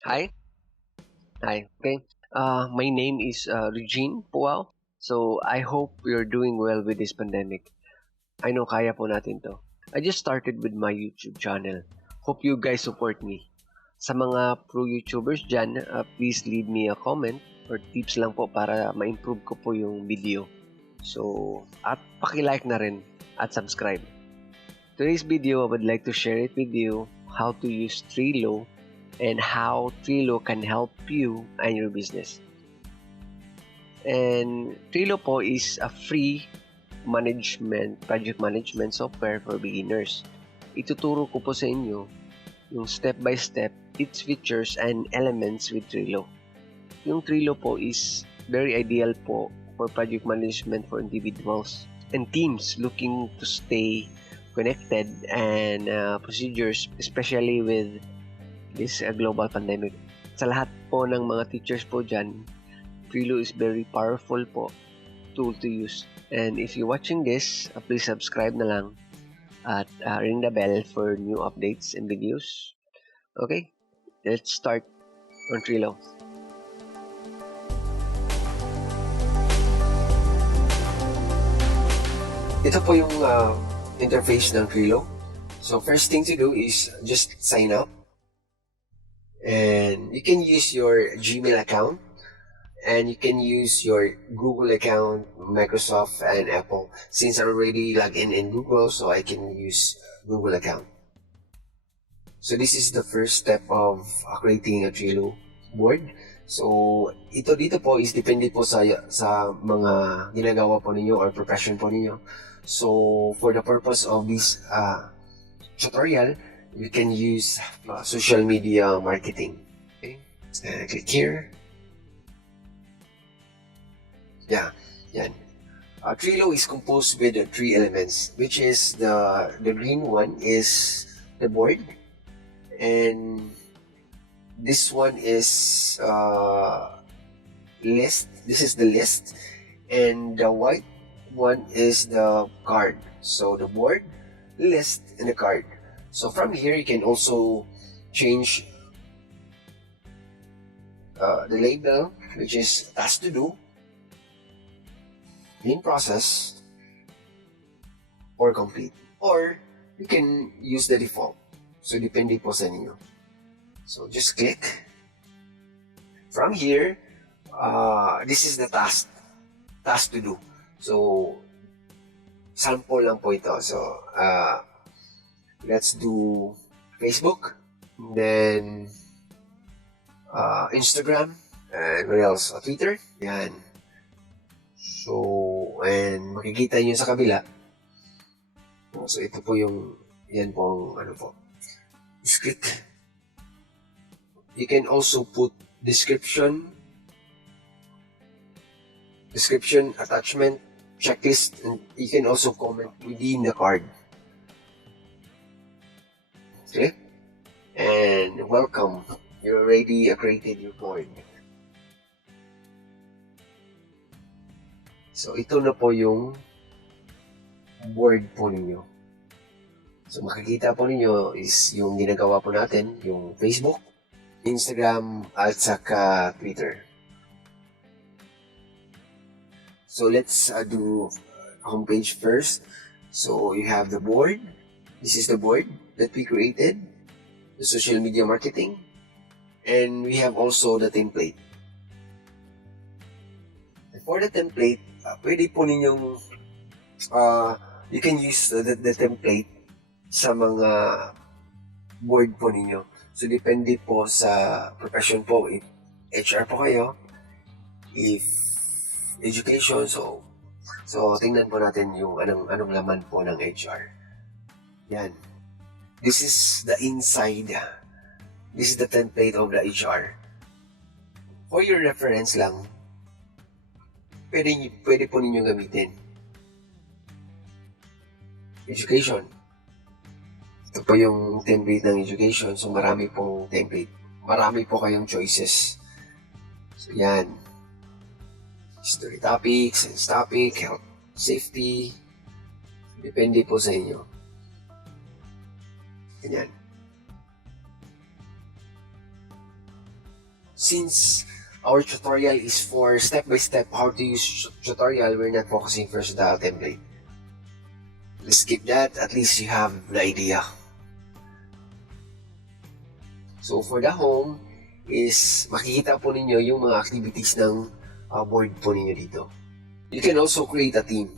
Hi. Hi. Okay. My name is Regine Puaw. So I hope you're doing well with this pandemic. I know kaya po natin to. I just started with my YouTube channel. Hope you guys support me. Sa mga pro YouTubers dyan, please leave me a comment or tips lang po para ma-improve ko po yung video. So, at paki-like na rin at subscribe. Today's video, I would like to share it with you how to use Trello and how Trello can help you and your business. And Trello po is a free project management software for beginners. Ituturo ko po sa inyo yung step by step, its features and elements with Trello. Yung Trello po is very ideal po for project management for individuals and teams looking to stay connected and procedures, especially with this global pandemic. Sa lahat po ng mga teachers po dyan, Trello is very powerful po tool to use. And if you're watching this, please subscribe na lang at ring the bell for new updates and videos. Okay, let's start on Trello. Ito po yung interface ng Trello. So first thing to do is just sign up. And you can use your Gmail account and you can use your Google account, Microsoft and Apple. Since I already logged in Google, so I can use Google account. So this is the first step of creating a Trello board. So ito dito po is depende po sa mga ginagawa po ninyo or profession po ninyo. So for the purpose of this tutorial, you can use social media marketing. Okay, click here. Yeah, yan. Trello is composed with three elements, which is the green one is the board, and this one is list. This is the list, and the white one is the card. So the board, list, and the card. So from here, you can also change the label, which is task to do, in process, or complete. Or you can use the default. So depende po sa inyo. So just click. From here, this is the task to do. So sample lang po ito. So let's do Facebook, then Instagram, and what else? Twitter. Yan. So, and makikita nyo sa kabila. So, ito po yung, yan po ang, ano po, script. You can also put description, attachment, checklist, and you can also comment within the card. Okay? And welcome. You already created your board. So, ito na po yung board po ninyo. So, makikita po ninyo is yung ginagawa po natin, yung Facebook, Instagram, at saka Twitter. So, let's do homepage first. So, you have the board. This is the board that we created, the social media marketing, and we have also the template. And for the template, pwede po ninyong you can use the template sa mga board po ninyo. So, depende po sa profession po. If HR po kayo, if education, so tingnan po natin yung anong laman po ng HR. Yan. This is the inside. This is the template of the HR. For your reference lang, pwede po ninyo gamitin. Education. Ito po yung template ng education. So, marami pong template. Marami po kayong choices. So, yan. History topic, science topic, health, safety. Depende po sa inyo. Ganyan. since our tutorial is for step-by-step how to use tutorial, we're not focusing first on the template. Let's skip that, at least you have the idea. So for the home is makikita po ninyo yung mga activities ng board po ninyo dito. You can also create a team.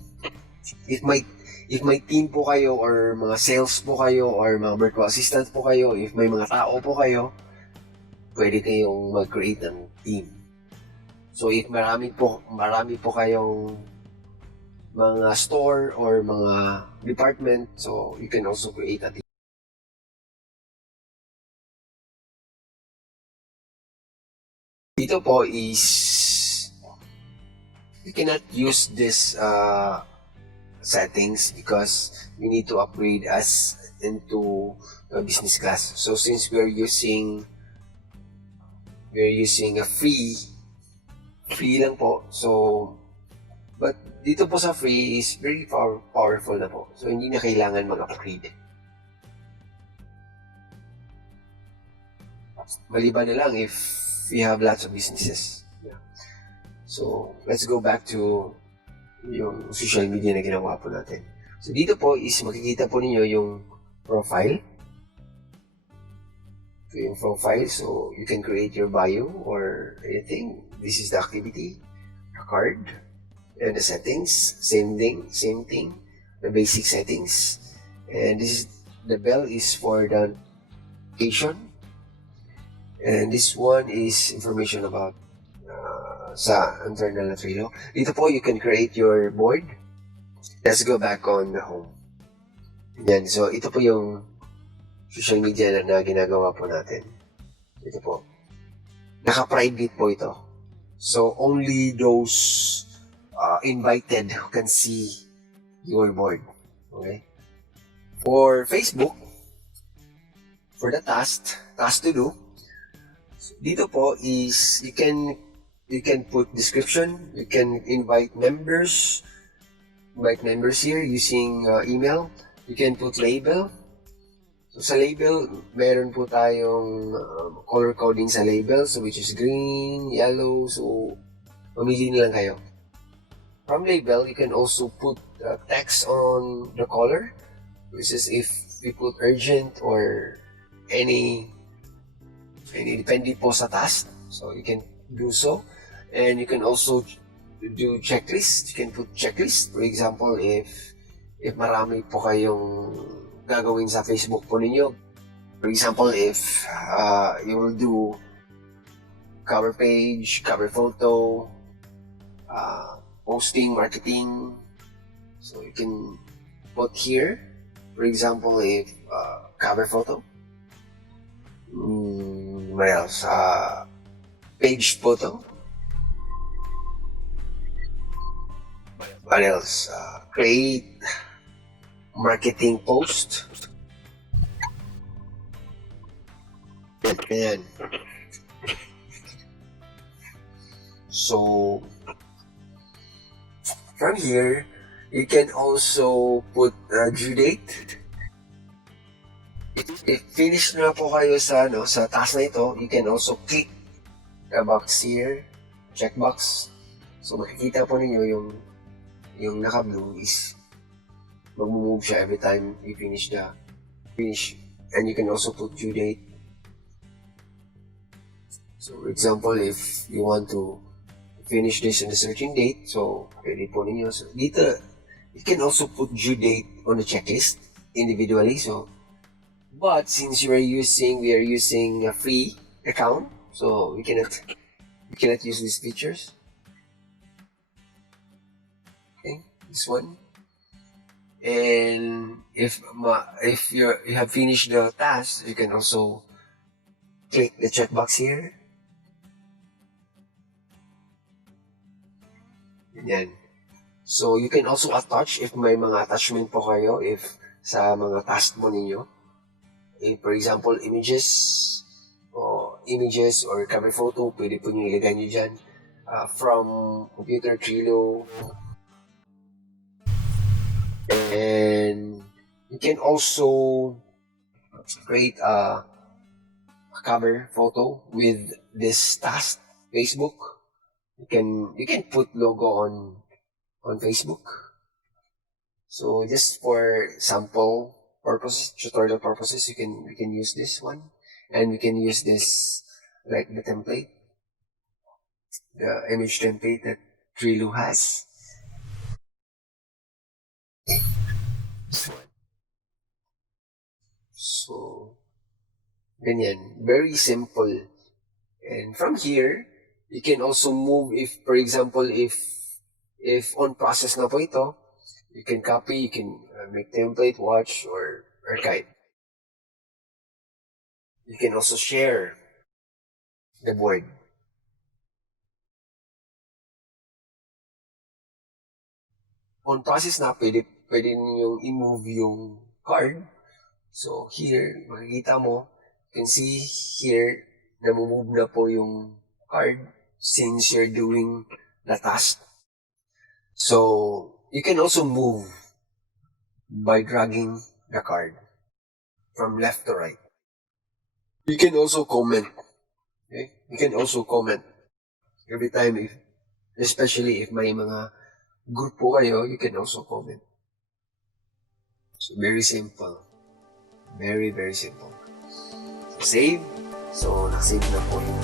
If may team po kayo or mga sales po kayo or mga virtual assistant po kayo, if may mga tao po kayo, pwede kayong mag-create ng team. So if marami po kayong mga store or mga department, so you can also create a team. Dito po is you cannot use this settings because we need to upgrade us into business class. So since we're using a free lang po, so but dito po sa free is very powerful na po, so hindi na kailangan mag-upgrade. Maliban na lang if you have lots of businesses. So let's go back to yung social media na ginawa po natin. So dito po is makikita po ninyo yung profile. So yung profile, so you can create your bio or anything. This is the activity, the card, and the settings, same thing, the basic settings. And this is the bell is for the notification. And this one is information about sa internal na Trello. Dito po, you can create your board. Let's go back on the home. Yan. So, ito po yung social media na ginagawa po natin. Ito po. Naka-private po ito. So, only those invited who can see your board. Okay? For Facebook, for the task to do, dito po is you can put description, you can invite members here using email. You can put label. So sa label, meron po tayong color coding sa label, so which is green, yellow, so mamili na lang kayo. From label, you can also put text on the color, which is if we put urgent or any depende po sa task, so you can do so. And you can also do checklist. You can put checklist. For example, if marami po kayong gagawin sa Facebook po ninyo. For example, if you will do cover page, cover photo, posting, marketing. So you can put here. For example, if cover photo. What else? Page photo. What else? Create marketing post. Ayan. So, from here, you can also put due date. If finish na po kayo sa task na ito, you can also click the box here, checkbox. So, makikita po ninyo yung naka-blue is mag-move siya every time you finish. And you can also put due date. So, for example, if you want to finish this on a certain date, so pwede po ninyo. So, dito, you can also put due date on the checklist individually. So, but since we are using a free account, so we cannot use these features. Okay, this one. And if you have finished the task, you can also click the checkbox here. Yan. So you can also attach if may mga attachment po kayo if sa mga task mo ninyo. If, for example, images or cover photo, pwede po nyo ilagay nyo dyan from computer, Trello. And you can also create a cover photo with this task, Facebook. You can put logo on Facebook. So just for sample purposes, tutorial purposes, you can use this one, and we can use this like the template, the image template that Trello has. So ganyan, very simple. And from here, you can also move if, for example, if on process na po ito, you can copy, you can make template, watch, or archive. You can also share the board. On process na, pwede ninyong i-move yung card. So here, makikita mo, you can see here, na-move na po yung card since you're doing the task. So, you can also move by dragging the card from left to right. You can also comment. Okay? You can also comment every time, especially if may mga group po kayo, you can also comment. So, very simple. Very, very simple. So, save. So, nakasave na po yung